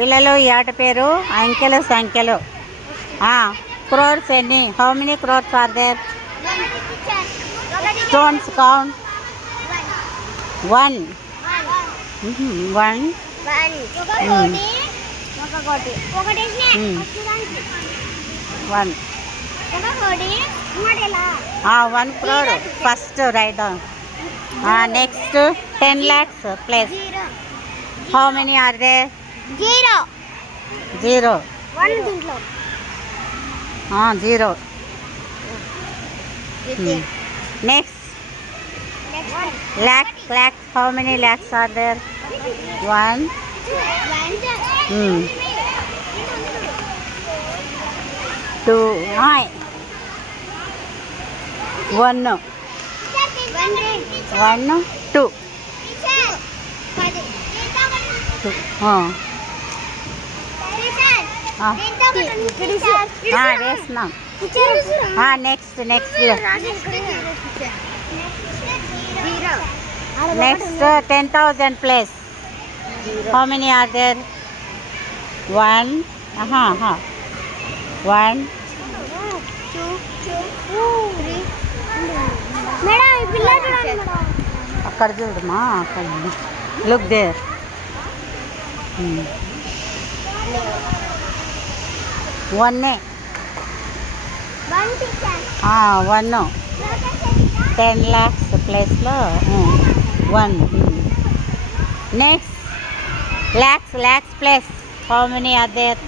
పిల్లలు ఈ ఆట పేరు అంకెలు సంఖ్యలు. క్రోర్స్ ఎన్ని? How many crores are there? Stones count. 1. 1. 1 crore. First write down. Next 10 lakhs place. How many are there? 0. 1 దీంట్లో 0. Next lakh. How many lakhs are there? 1. 2. 1. 2. వేస్తున్నాం. Next next 10,000 place. How many are there? 1. 1. 2. 3. అక్కడ చూడమా, అక్కడ look there. 1. 1. 10 lakhs ప్లేస్లో 1. Next lakhs place. How many are there?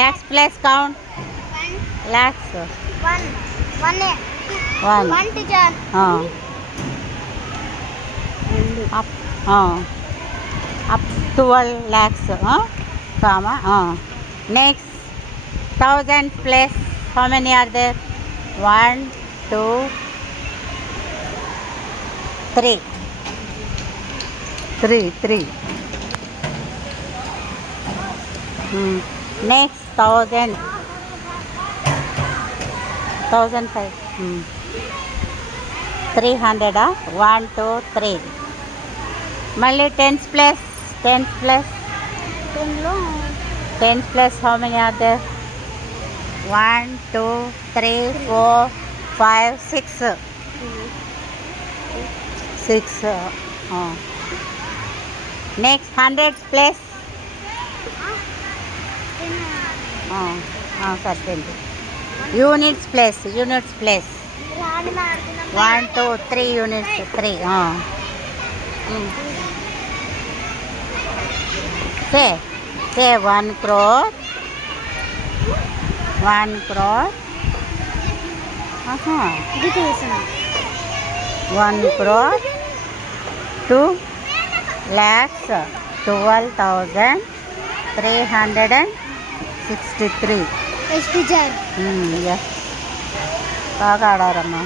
lakhs place count. lakhs 1 teacher. Up 12 lakhs. Next 1,000 place. How many are there? 1, 2, 3. 3. Next 1,000. 1,005. 300. 1, 2, 3. మళ్ళీ 10th place. 10th place. 10th place. How many are there? 1, 2, 3, 4, 5, 6. 6. Next 100th place. Certain. Units place. 1, 2, 3 units. 3. Say 1 crore. 1 crore. 1 crore. 2 lakhs. 12,363. Yes, teacher. Yes. బాగా ఆడారమ్మా.